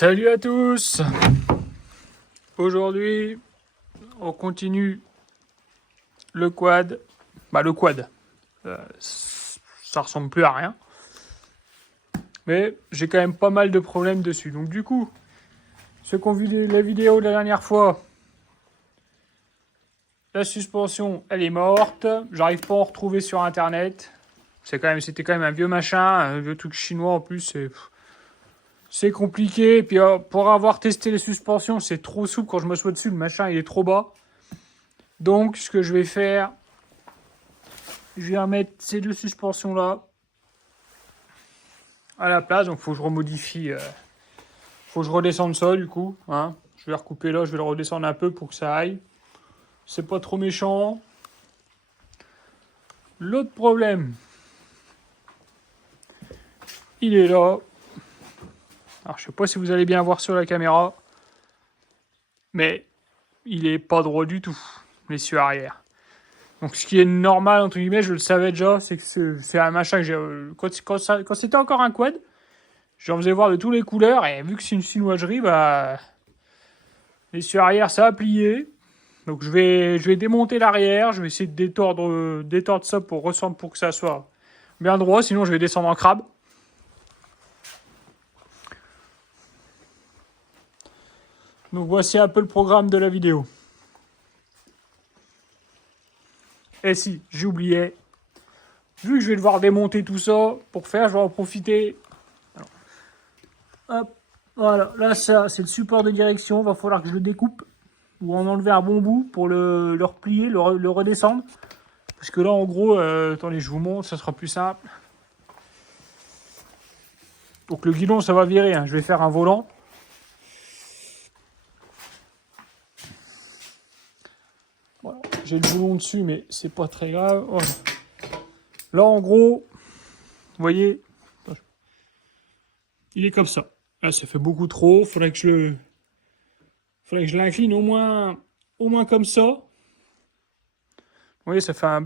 Salut à tous. Aujourd'hui, on continue le quad. Le quad, ça ressemble plus à rien. Mais j'ai quand même pas mal de problèmes dessus. Donc du coup, ceux qui ont vu la vidéo de la dernière fois, la suspension, elle est morte. J'arrive pas à en retrouver sur internet. C'était quand même un vieux machin, un vieux truc chinois en plus. C'est compliqué. Et puis pour avoir testé les suspensions, c'est trop souple quand je m'assois dessus. Le machin, il est trop bas. Donc, ce que je vais faire, je vais remettre ces deux suspensions là à la place. Donc, il faut que je remodifie. Faut que je redescende ça du coup. Hein. Je vais recouper là, je vais le redescendre un peu pour que ça aille. C'est pas trop méchant. L'autre problème, il est là. Alors, je sais pas si vous allez bien voir sur la caméra, mais il est pas droit du tout, l'essieu arrière. Donc, ce qui est normal, entre guillemets, je le savais déjà, c'est que c'est un machin que j'ai. Quand c'était encore un quad, j'en faisais voir de toutes les couleurs, et vu que c'est une chinoiserie, l'essieu arrière, ça a plié. Donc, je vais démonter l'arrière, je vais essayer de détordre ça pour que ça soit bien droit, sinon je vais descendre en crabe. Donc, voici un peu le programme de la vidéo. Et si, j'ai oublié. Vu que je vais devoir démonter tout ça pour faire, je vais en profiter. Alors, hop, voilà, là ça c'est le support de direction, va falloir que je le découpe ou en enlever un bon bout pour le replier, le redescendre. Parce que là en gros, attendez, je vous montre, ça sera plus simple. Donc le guidon ça va virer, hein. Je vais faire un volant. Voilà. J'ai le boulon dessus mais c'est pas très grave. Voilà. Là en gros, vous voyez, il est comme ça. Là ça fait beaucoup trop, faudrait que je l'incline au moins comme ça. Vous voyez, ça fait une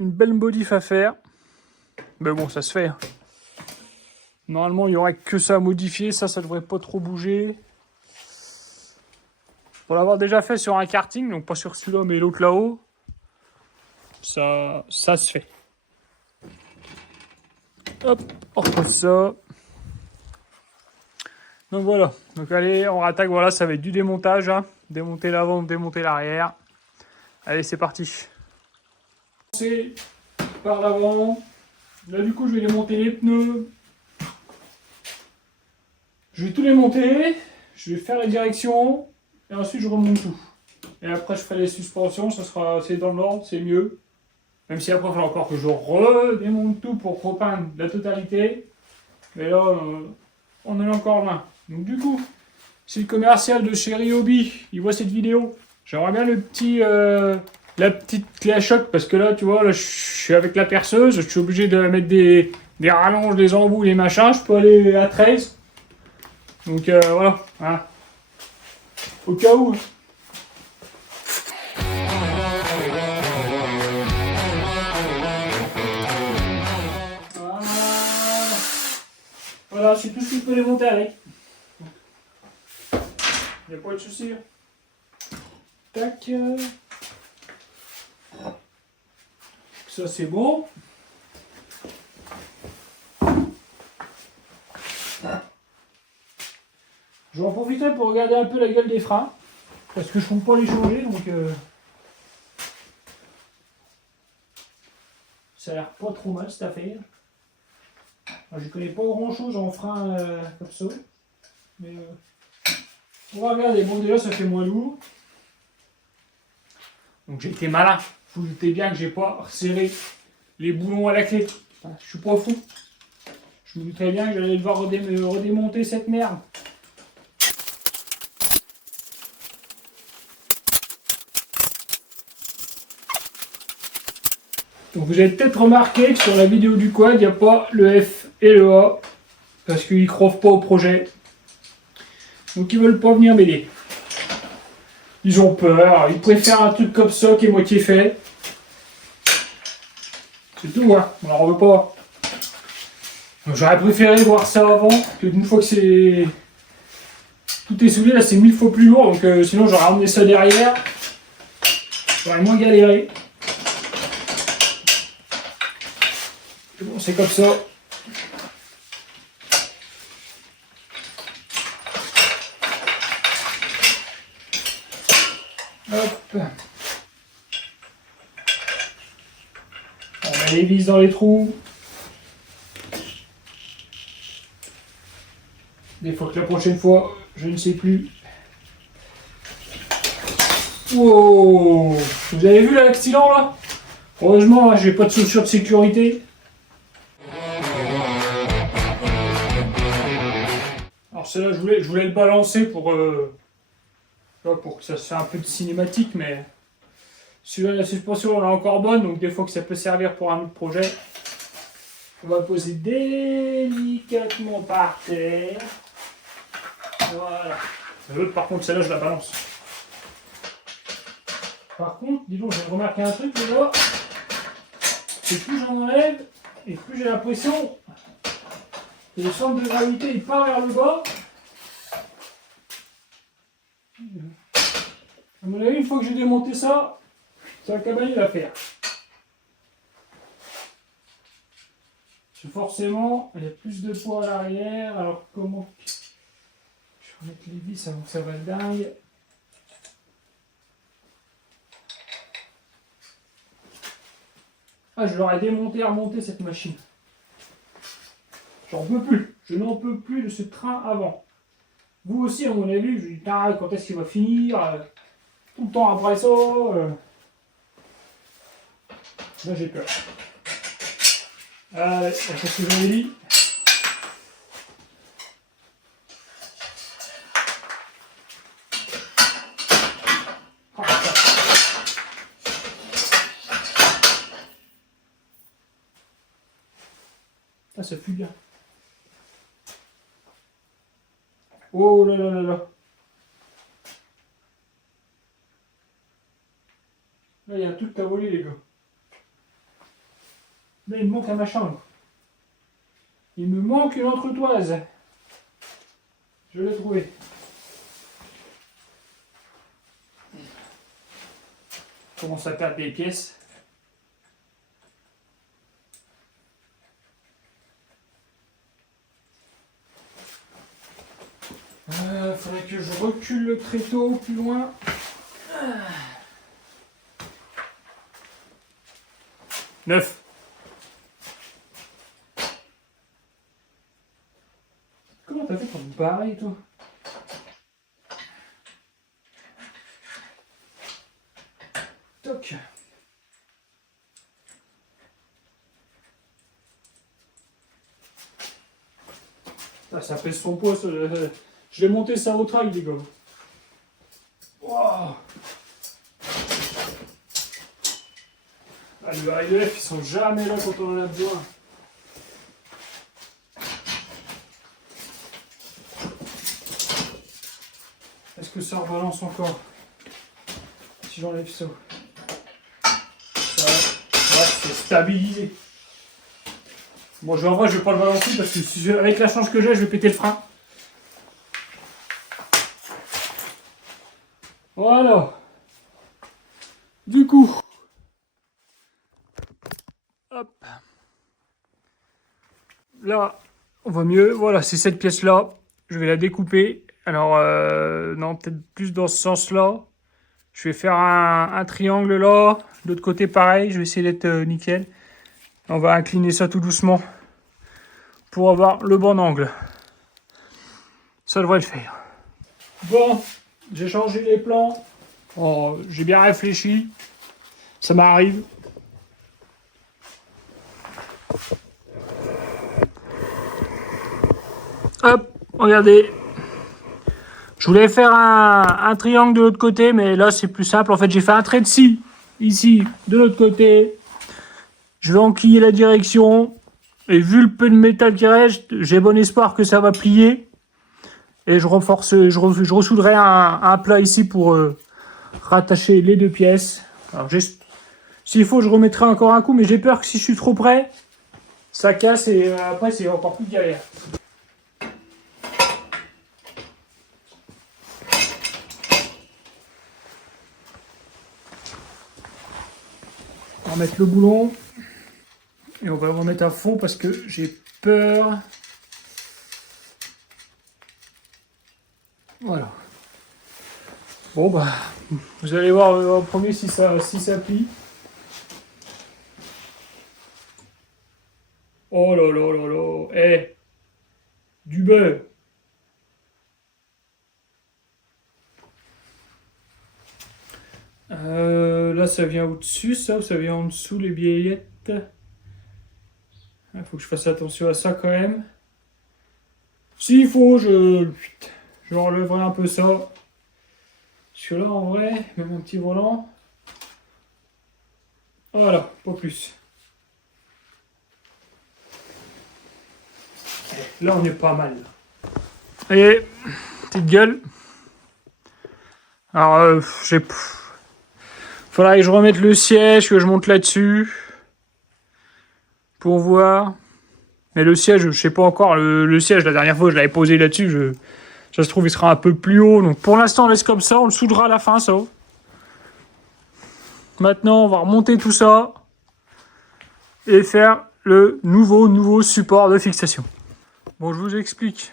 belle modif à faire. Mais bon, ça se fait. Normalement, il n'y aurait que ça à modifier. Ça devrait pas trop bouger. Pour l'avoir déjà fait sur un karting, donc pas sur celui-là, mais l'autre là-haut, ça se fait. Hop, on repose ça. Donc voilà. Donc allez, on rattaque. Voilà, ça va être du démontage. Hein. Démonter l'avant, démonter l'arrière. Allez, c'est parti. C'est par l'avant. Là, du coup, je vais démonter les pneus. Je vais tout démonter. Je vais faire la direction. Et ensuite, je remonte tout. Et après, je ferai les suspensions. C'est dans l'ordre, c'est mieux. Même si après, il faudra encore que je redémonte tout pour repeindre la totalité. Mais là, on est encore loin. Donc, du coup, si le commercial de chez Ryobi, il voit cette vidéo, j'aimerais bien la petite clé à choc. Parce que là, tu vois, là, je suis avec la perceuse. Je suis obligé de mettre des rallonges, des embouts, des machins. Je peux aller à 13. Donc, voilà. Hein. Au cas où. Voilà, c'est tout ce qu'il peut les monter avec. Il n'y a pas de souci. Tac. Ça c'est bon. Je vais en profiter pour regarder un peu la gueule des freins. Parce que je ne peux pas les changer, donc ça a l'air pas trop mal cette affaire. Alors, je connais pas grand chose en frein comme ça. Mais on va regarder. Bon, déjà ça fait moins lourd. Donc j'ai été malin. Vous vous doutez bien que j'ai pas resserré les boulons à la clé. Enfin, je suis pas fou. Je me doutais bien que j'allais devoir redémonter cette merde. Donc vous avez peut-être remarqué que sur la vidéo du quad, il n'y a pas le F et le A. Parce qu'ils ne croient pas au projet. Donc ils veulent pas venir m'aider. Ils ont peur, ils préfèrent un truc comme ça qui est moitié fait. C'est tout, hein. On leur veut pas. J'aurais préféré voir ça avant, que d'une fois que c'est... Tout est soudé, là c'est 1000 fois plus lourd, donc sinon j'aurais emmené ça derrière. J'aurais moins galéré. Bon, c'est comme ça. Hop. On met les vis dans les trous. Des fois que la prochaine fois, je ne sais plus. Wow. Vous avez vu l'accident là? Heureusement, j'ai pas de chaussures de sécurité. Alors celle-là, je voulais le balancer pour que ça se fasse un peu de cinématique, mais celui-là, la suspension elle est encore bonne, donc des fois que ça peut servir pour un autre projet. On va poser délicatement par terre. Voilà. L'autre, par contre, celle-là, je la balance. Par contre, dis donc, j'ai remarqué un truc là. C'est plus j'en enlève, et plus j'ai l'impression que le centre de gravité il part vers le bas. À mon avis, une fois que j'ai démonté ça, c'est un cabane à faire. Parce que forcément, il y a plus de poids à l'arrière. Alors comment... Je vais remettre les vis avant que ça va être dingue. Ah, je l'aurais démonté et remonté cette machine. J'en peux plus. Je n'en peux plus de ce train avant. Vous aussi, à mon avis, je dis, quand est-ce qu'il va finir tout le temps après ça. Là, j'ai peur. Allez, c'est ce que j'avais dit. Ah, ça fuit bien. Oh là là là là. Là, il y a un truc qui a volé, les gars. Là, il me manque un machin. Il me manque une entretoise. Je l'ai trouvé. Je commence à perdre des pièces. Faudrait que je recule le tréteau plus loin. Neuf. Comment t'as fait pour te barrer, toi? Toc. Ah, ça pèse son poids. Je vais monter ça au trail, les gars. Wow. Ah, le A et le F, ils sont jamais là quand on en a besoin. Est-ce que ça rebalance encore? Si j'enlève ça. Ça va, c'est stabilisé. Bon, en vrai, je vais pas le balancer parce que avec la change que j'ai, je vais péter le frein. Voilà. Du coup, hop. Là, on voit mieux. Voilà, c'est cette pièce-là. Je vais la découper. Alors, non, peut-être plus dans ce sens-là. Je vais faire un triangle là. De l'autre côté, pareil. Je vais essayer d'être nickel. On va incliner ça tout doucement pour avoir le bon angle. Ça devrait le faire. Bon, j'ai changé les plans. Oh, j'ai bien réfléchi. Ça m'arrive. Hop, regardez. Je voulais faire un triangle de l'autre côté, mais là c'est plus simple. En fait, j'ai fait un trait de scie ici, de l'autre côté. Je vais enquiller la direction. Et vu le peu de métal qui reste, j'ai bon espoir que ça va plier. Et je renforce, je ressouderai un plat ici pour rattacher les deux pièces. Alors, s'il faut, je remettrai encore un coup, mais j'ai peur que si je suis trop près, ça casse et après c'est encore plus galère. On va mettre le boulon et on va le remettre à fond parce que j'ai peur. Voilà. Bon bah, vous allez voir en premier si ça plie. Oh là là là là, du beurre. Là ça vient au-dessus, ça vient en dessous les billettes. Il faut que je fasse attention à ça quand même. S'il faut, je relèverai un peu ça. Parce que là, en vrai, même un petit volant. Voilà, pas plus. Là, on est pas mal. Et petite gueule. Alors, faudra que je remette le siège, que je monte là-dessus. Pour voir. Mais le siège, je sais pas encore. Le siège, la dernière fois, je l'avais posé là-dessus. Ça se trouve, il sera un peu plus haut. Donc pour l'instant, on laisse comme ça. On le soudera à la fin, ça. Maintenant, on va remonter tout ça. Et faire le nouveau support de fixation. Bon, je vous explique.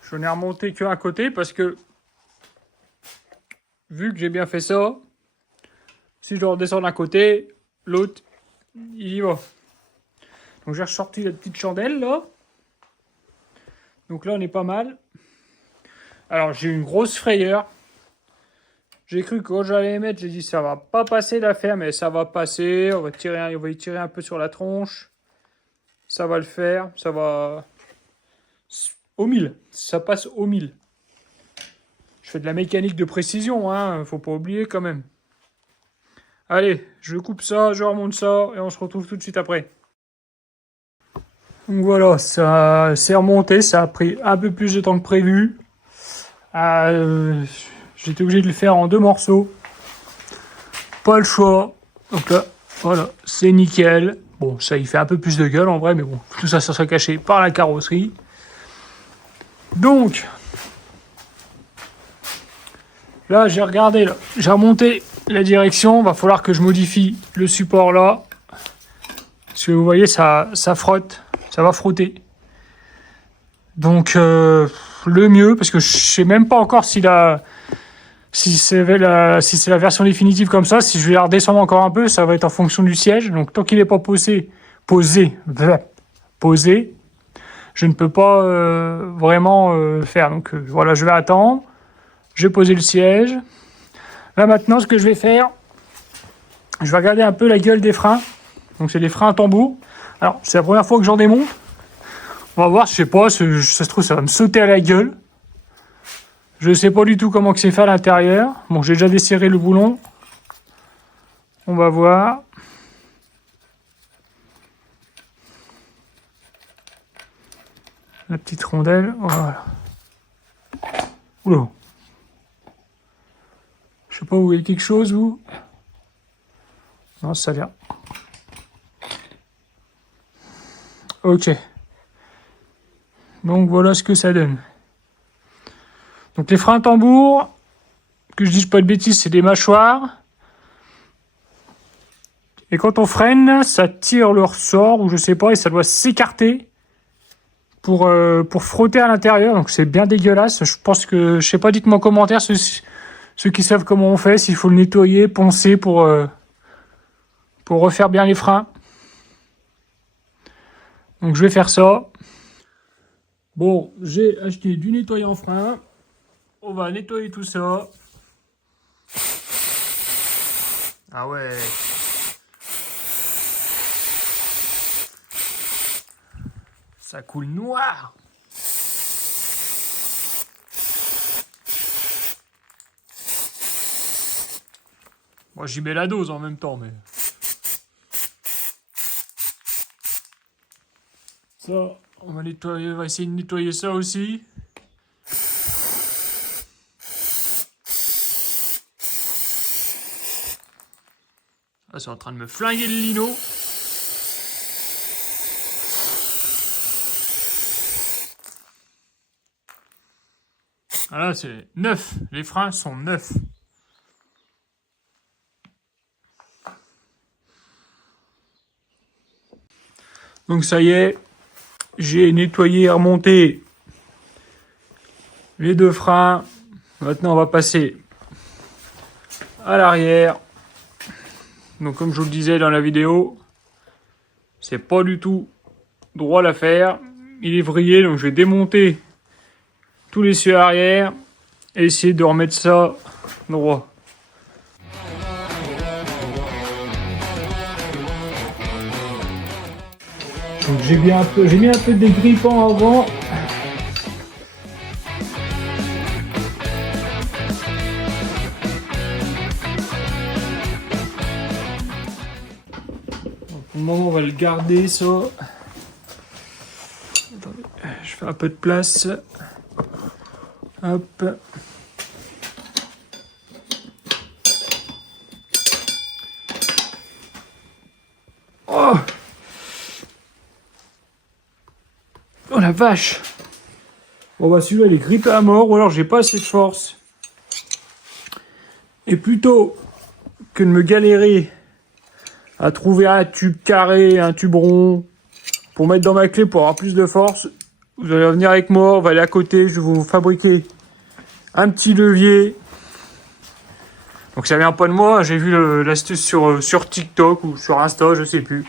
Je n'ai remonté qu'un côté parce que, vu que j'ai bien fait ça, si je dois redescendre d'un côté, l'autre, il y va. Donc j'ai ressorti la petite chandelle, là. Donc là, on est pas mal. Alors, j'ai une grosse frayeur. J'ai cru que quand j'allais les mettre, j'ai dit ça va pas passer l'affaire, mais ça va passer. On va y tirer un peu sur la tronche. Ça va le faire. Ça va au 1000. Ça passe au 1000. Je fais de la mécanique de précision, hein. Faut pas oublier quand même. Allez, je coupe ça, je remonte ça et on se retrouve tout de suite après. Donc voilà, ça s'est remonté, ça a pris un peu plus de temps que prévu. J'étais obligé de le faire en 2 morceaux. Pas le choix. Donc là, voilà, c'est nickel. Bon, ça il fait un peu plus de gueule en vrai, mais bon, tout ça, ça sera caché par la carrosserie. Donc, là, j'ai regardé, là, j'ai remonté la direction. Va falloir que je modifie le support là. Parce que vous voyez, ça frotte, ça va frotter. Donc, le mieux, parce que je sais même pas encore si c'est la version définitive comme ça, si je vais la redescendre encore un peu, ça va être en fonction du siège. Donc, tant qu'il n'est pas posé, je ne peux pas vraiment faire. Donc, voilà, je vais attendre. Je vais poser le siège. Là, maintenant, ce que je vais faire, je vais regarder un peu la gueule des freins. Donc, c'est des freins à tambour. Alors, c'est la première fois que j'en démonte. On va voir, je sais pas, ça se trouve, ça va me sauter à la gueule. Je sais pas du tout comment que c'est fait à l'intérieur. Bon, j'ai déjà desserré le boulon. On va voir. La petite rondelle, voilà. Oula. Je sais pas, vous voyez quelque chose, vous? Non, ça vient. Ok. Donc voilà ce que ça donne. Donc les freins à tambour, que je dise pas de bêtises, c'est des mâchoires. Et quand on freine, ça tire le ressort, ou je sais pas, et ça doit s'écarter pour frotter à l'intérieur. Donc c'est bien dégueulasse. Je pense que, je sais pas, dites-moi en commentaire ceux qui savent comment on fait, s'il faut le nettoyer, poncer pour refaire bien les freins. Donc je vais faire ça. Bon, j'ai acheté du nettoyant frein. On va nettoyer tout ça. Ah ouais. Ça coule noir. Moi j'y mets la dose en même temps, mais... Ça, on va nettoyer, on va essayer de nettoyer ça aussi. Là, c'est en train de me flinguer le lino. Voilà, c'est neuf. Les freins sont neufs. Donc ça y est, j'ai nettoyé et remonté les deux freins. Maintenant, on va passer à l'arrière. Donc comme je vous le disais dans la vidéo, c'est pas du tout droit l'affaire. Il est vrillé, donc je vais démonter tous les cieux arrière et essayer de remettre ça droit. Donc j'ai mis un peu de dégrippant avant. Donc, pour le moment, on va le garder ça. Attendez, je fais un peu de place. Hop. Oh! Oh la vache! Bon bah celui-là il est grippé à mort, ou alors j'ai pas assez de force. Et plutôt que de me galérer à trouver un tube carré, un tube rond, pour mettre dans ma clé pour avoir plus de force, vous allez venir avec moi, on va aller à côté, je vais vous fabriquer un petit levier. Donc ça vient pas de moi, j'ai vu l'astuce sur TikTok ou sur Insta, je sais plus.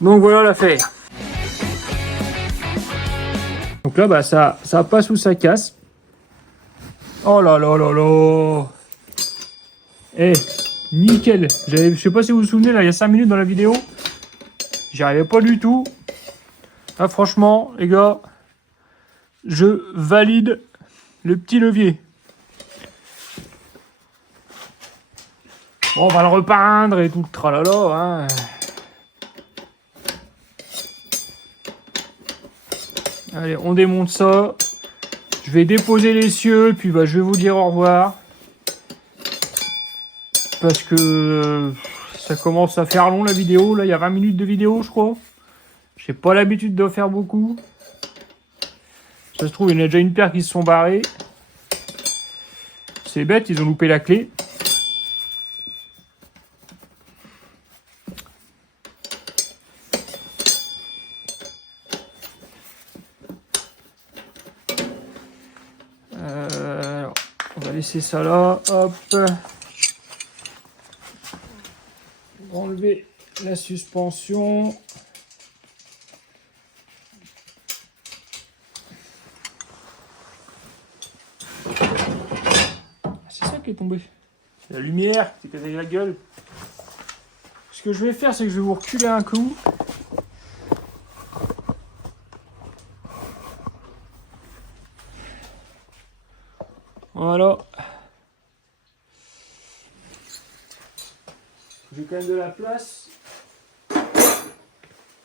Donc voilà l'affaire. Donc là, bah, ça passe ou ça casse. Oh là là là là. Eh, nickel. Je sais pas si vous vous souvenez, là, il y a 5 minutes dans la vidéo, j'y arrivais pas du tout. Là, franchement, les gars, je valide le petit levier. Bon, on va le repeindre et tout le tralala, hein. Allez, on démonte ça. Je vais déposer les cieux, puis bah, je vais vous dire au revoir. Parce que ça commence à faire long la vidéo. Là, il y a 20 minutes de vidéo, je crois. J'ai pas l'habitude de faire beaucoup. Ça se trouve, il y en a déjà une paire qui se sont barrés. C'est bête, ils ont loupé la clé. Alors, on va laisser ça là. Hop. On va enlever la suspension. C'est ça qui est tombé. C'est la lumière qui t'est cassé la gueule. Ce que je vais faire, c'est que je vais vous reculer un coup. Voilà. J'ai quand même de la place.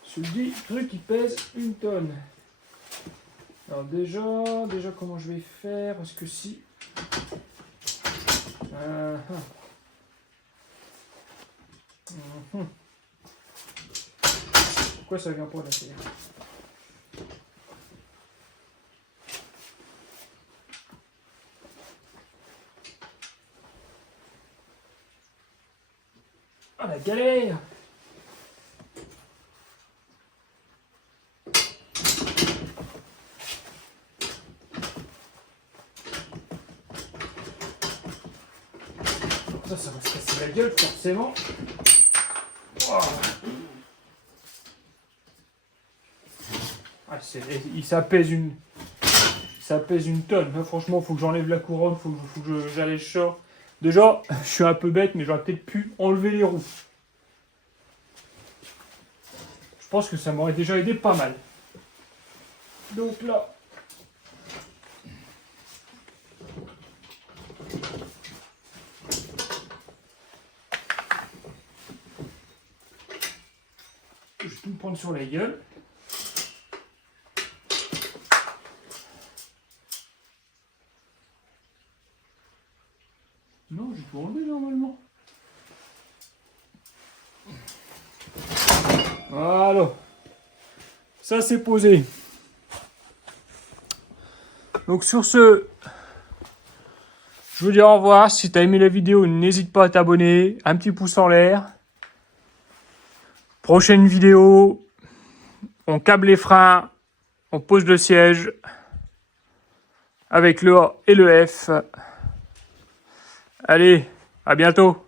Ce dit truc qui pèse 1 tonne. Alors déjà comment je vais faire? Parce que si... Pourquoi ça vient pas là? Ah la galère! Ça va se casser la gueule forcément. Oh. Ah, ça pèse une tonne. Là, franchement, faut que j'enlève la couronne, faut que j'allège ça. Déjà, je suis un peu bête, mais j'aurais peut-être pu enlever les roues. Je pense que ça m'aurait déjà aidé pas mal. Donc là... je vais tout me prendre sur la gueule. Non, j'ai tout enlevé normalement. Voilà. Ça c'est posé. Donc sur ce, je vous dis au revoir. Si tu as aimé la vidéo, n'hésite pas à t'abonner. Un petit pouce en l'air. Prochaine vidéo, on câble les freins, on pose le siège avec le A et le F. Allez, à bientôt.